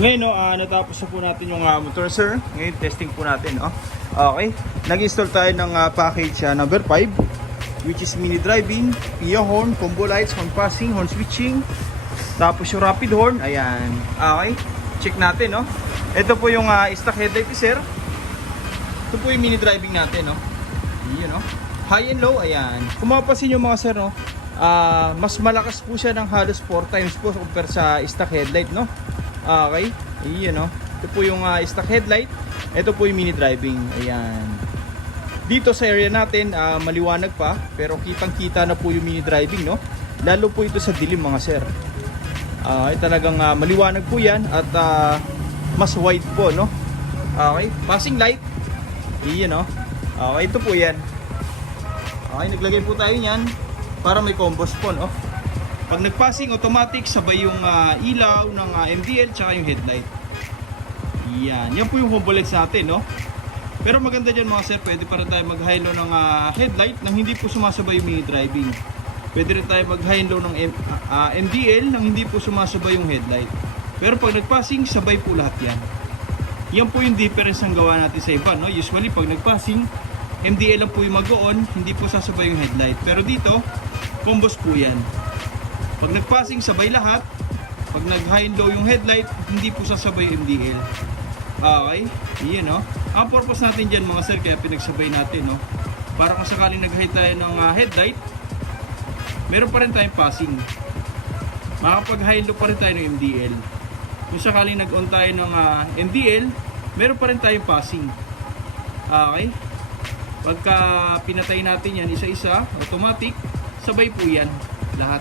Ngayon, no, natapos na po natin yung motor, sir. Ngayon, testing po natin, no? Okay. Nag-install tayo ng package number 5, which is mini driving, PIA horn, combo lights, horn passing, horn switching, tapos yung rapid horn. Ayan. Okay. Check natin, no? Ito po yung stock headlight, sir. Ito po yung mini driving natin, no? Yun, no? High and low, ayan. Kung mapapansin nyo mga sir, no? Mas malakas po siya ng halos 4 times po compare sa stock headlight, no? Okay, ayan, no? Ito po yung stock headlight. Ito po yung mini driving. Ayan. Dito sa area natin, maliwanag pa, pero kitang-kita na po yung mini driving, no? Lalo po ito sa dilim mga sir. Talagang maliwanag po yan at mas wide po, no? Okay, passing light. Ayan, no? Okay, ito po yan. Okay, naglagay po tayo niyan para may combos po, no? Pag nag-passing, automatic sabay yung ilaw ng MDL tsaka yung headlight. Yan. Yan po yung combo lights natin, no? Pero maganda dyan mga sir, pwede pa rin tayo mag-high low ng headlight nang hindi po sumasabay yung mini driving. Pwede rin tayo mag-high low ng MDL nang hindi po sumasabay yung headlight. Pero pag nag-passing, sabay po lahat yan. Yan po yung difference ng gawa natin sa iba, no? Usually pag nag-passing, MDL lang po yung mag-on, hindi po sasabay yung headlight. Pero dito, combos po yan. Pag nag-passing, sabay lahat. Pag nag-high and low yung headlight, hindi po sasabay yung MDL. Okay? Iyan, no? Ang purpose natin dyan mga sir, kaya pinagsabay natin, no? Para kung sakaling nag-high tayo ng headlight, meron pa rin tayong passing. Makapag-high and low pa rin tayo ng MDL. Kung sakaling nag-on tayo ng MDL, meron pa rin tayong passing. Okay? Pagka pinatay natin yan isa-isa, automatic, sabay po yan lahat.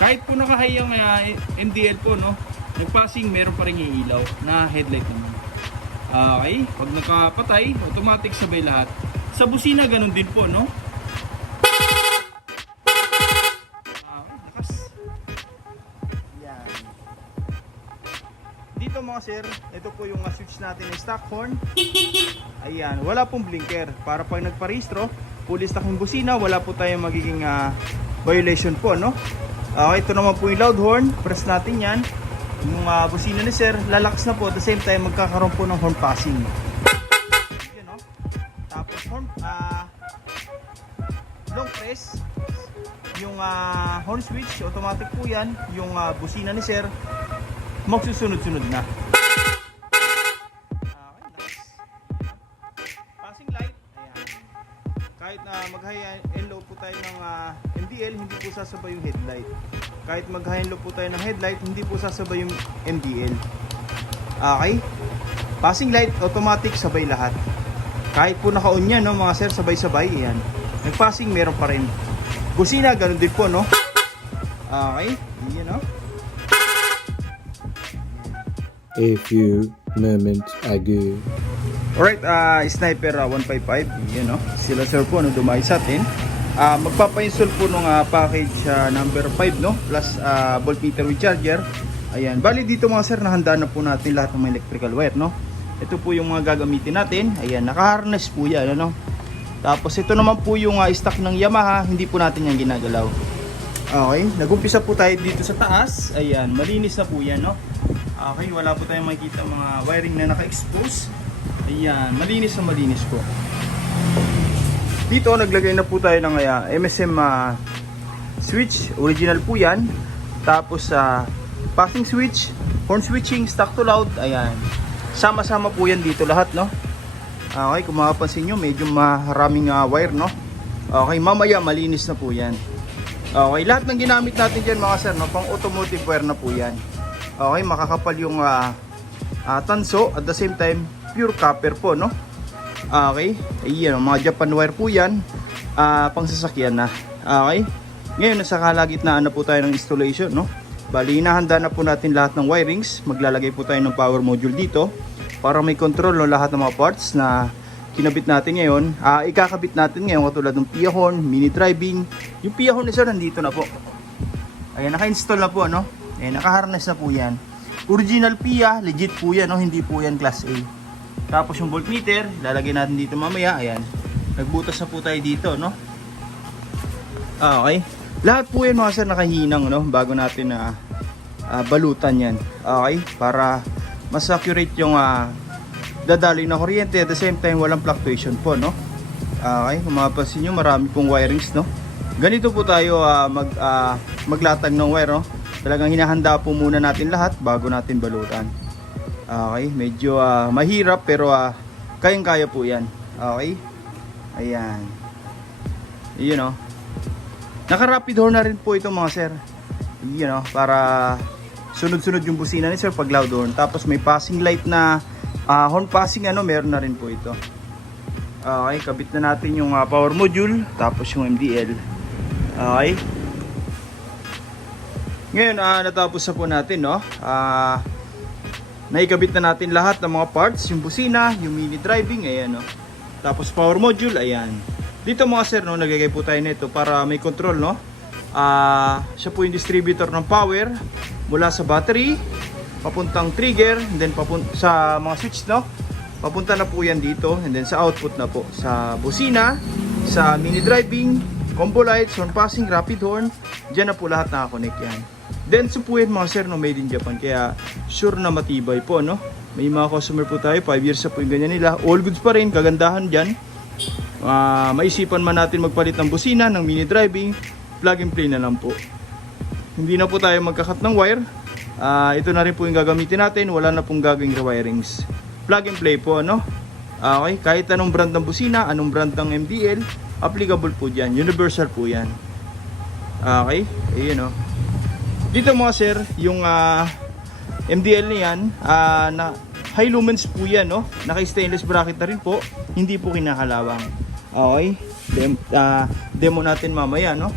Kahit po naka-high yung MDL po, no? Nag-passing, meron pa rin ilaw na headlight naman. Okay, pag nakapatay, automatic sabay lahat. Sa busina, ganun din po, no? Okay, lakas. Yan. Dito mga sir, ito po yung switch natin ng stock horn. Ayan, wala pong blinker. Para pag nagparehistro, fully stock yung busina, wala po tayong magiging violation po, no? Okay, ito naman po yung loud horn. Press natin yan. Yung busina ni sir, lalakas na po. At the same time, magkakaroon po ng horn passing. Yan, no? Tapos horn, long press. Yung horn switch, automatic po yan. Yung busina ni sir, magsusunod-sunod na. Okay, nice. Passing light. Ayan. Kahit mag-high and low po tayo ng MDL, hindi po sasabay yung headlight. Kahit mag-high and low po tayo ng headlight, hindi po sasabay yung MDL. Okay? Passing light, automatic, sabay lahat. Kahit po naka-on yan, no, mga sir, sabay-sabay. Yan. Nag-passing, meron pa rin. Busina, ganun din po, no? Okay? Yan, no? A few moments ago. Alright, Sniper 155, yun, no? Sila sir po, no, dumayo sa atin. Magpapa-install po nung package number 5, no? Plus voltmeter with charger. Ayan, bali dito mga sir, nahanda na po natin lahat ng mga electrical wire, no? Ito po yung mga gagamitin natin. Ayan, naka-harness po yan, ano? Tapos ito naman po yung stock ng Yamaha, hindi po natin yan ginagalaw. Okay, nag-umpisa po tayo dito sa taas. Ayan, malinis na po yan, no? Okay, wala po tayong makikita mga wiring na naka-expose. Ayan, malinis na malinis po. Dito, naglagay na po tayo ng MSM switch. Original po yan. Tapos, passing switch, horn switching, stock to loud. Ayan. Sama-sama po yan dito lahat, no? Okay, kung makapansin nyo, medyo maraming wire, no? Okay, mamaya malinis na po yan. Okay, lahat ng ginamit natin dyan mga sir, no? Pang automotive wire na po yan. Okay, makakapal yung tanso. At the same time, pure copper po, no? Okay, ayan, mga Japan wire po yan. Pang sasakyan na. Okay, ngayon nasa kalagitnaan na po tayo ng installation, no? Bali, hinahanda na po natin lahat ng wirings. Maglalagay po tayo ng power module dito para may control no, lahat ng mga parts na kinabit natin ngayon. Ikakabit natin ngayon katulad ng PIA horn, mini driving. Yung PIA horn isa nandito na po. Ayan, naka-install na po, no? Ayan, naka-harness na po yan. Original PIA, legit po yan, no? Hindi po yan class A. Tapos yung voltmeter, lalagay natin dito mamaya. Ayan, nagbutas na po tayo dito, no? Okay. Lahat po yan mga sir nakahinang, no? Bago natin balutan yan. Okay? Para mas accurate yung dadaloy na kuryente, at the same time walang fluctuation po, no? Okay, kung mapapansin nyo, marami pong wirings, no? Ganito po tayo maglatag ng wire, no? Talagang hinahanda po muna natin lahat bago natin balutan. Okay, medyo mahirap pero kayang-kaya po yan. Okay, ayan. Yun, no? Naka-rapid horn na rin po ito mga sir. Yun, no? Para sunod-sunod yung busina ni sir pag loud horn. Tapos may passing light na horn passing, meron na rin po ito. Okay, kabit na natin yung power module, tapos yung MDL. Okay. Ngayon, natapos na po natin, no? Naikabit na natin lahat ng mga parts, yung busina, yung mini driving, ayan, no? Tapos power module, ayan. Dito mga sir, no, nagagay po tayo nito para may control, no? Siya po yung distributor ng power mula sa battery papuntang trigger, and then sa mga switch, no? Papunta na po yan dito, and then sa output na po sa busina, sa mini driving, combo lights, horn passing, rapid horn. Diyan na po lahat nakakonect yan. Then so po yan mga sir, no, made in Japan, kaya sure na matibay po, no? May mga customer po tayo, 5 years na po yung ganyan nila, all goods pa rin, kagandahan dyan. Maisipan man natin magpalit ng busina, ng mini driving, plug and play na lang po. Hindi na po tayo magkakat ng wire. Ito na rin po yung gagamitin natin, wala na pong gagawing rewirings. Plug and play po, no? Okay, kahit anong brand ng busina, anong brand ng MDL, applicable po dyan, universal po yan. Okay, ayun, no? Dito mga sir, yung MDL na yan, na high lumens po yan, no? Naka-stainless bracket na rin po, hindi po kinakalawang. Okay, demo natin mamaya, no?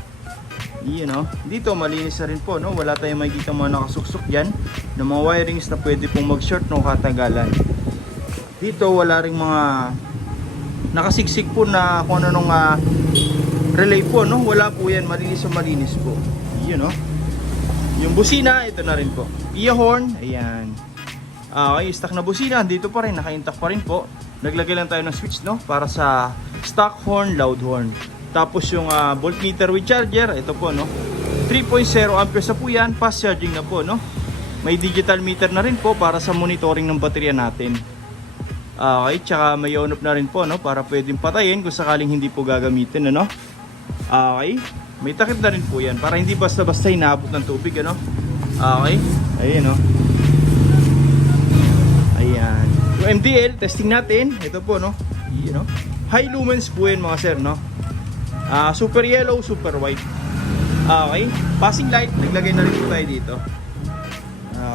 Yun, no? Dito malinis na rin po, no? Wala tayong makikita mga nakasuksok dyan ng mga wirings na pwede pong mag-short no katagalan. Dito wala ring mga nakasiksik po na kung ano nung relay po, no? Wala po yan, malinis na malinis po. Yun, no? Yung busina, ito na rin po. Ear horn, ayan. Okay, stock na busina, dito pa rin, naka-intact pa rin po. Naglagay lang tayo ng switch, no? Para sa stock horn, loud horn. Tapos yung voltmeter with charger, ito po, no? 3.0 amperes na po yan, fast charging na po, no? May digital meter na rin po para sa monitoring ng baterya natin. Okay, tsaka may on-off na rin po, no? Para pwedeng patayin kung sakaling hindi po gagamitin, ano? Okay, may takip na rin po yan para hindi basta-basta inaabot ng tubig, ano? Okay, ayan, no? Ayan. Yung MDL, testing natin, ito po, no? Ayan, no? High lumens po yan mga sir, no? Super yellow, super white. Okay, passing light, naglagay na rin po tayo dito.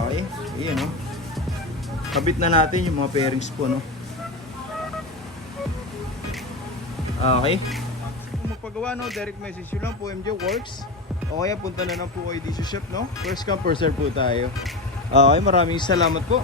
Okay, ayan, no? Kabit na natin yung mga pairings po, no? Okay. Kung magpagawa, no, direct message nyo lang po, MJ Works. O kaya punta na lang po kayo dito shop, no? First come, first serve po tayo. Okay, maraming salamat po.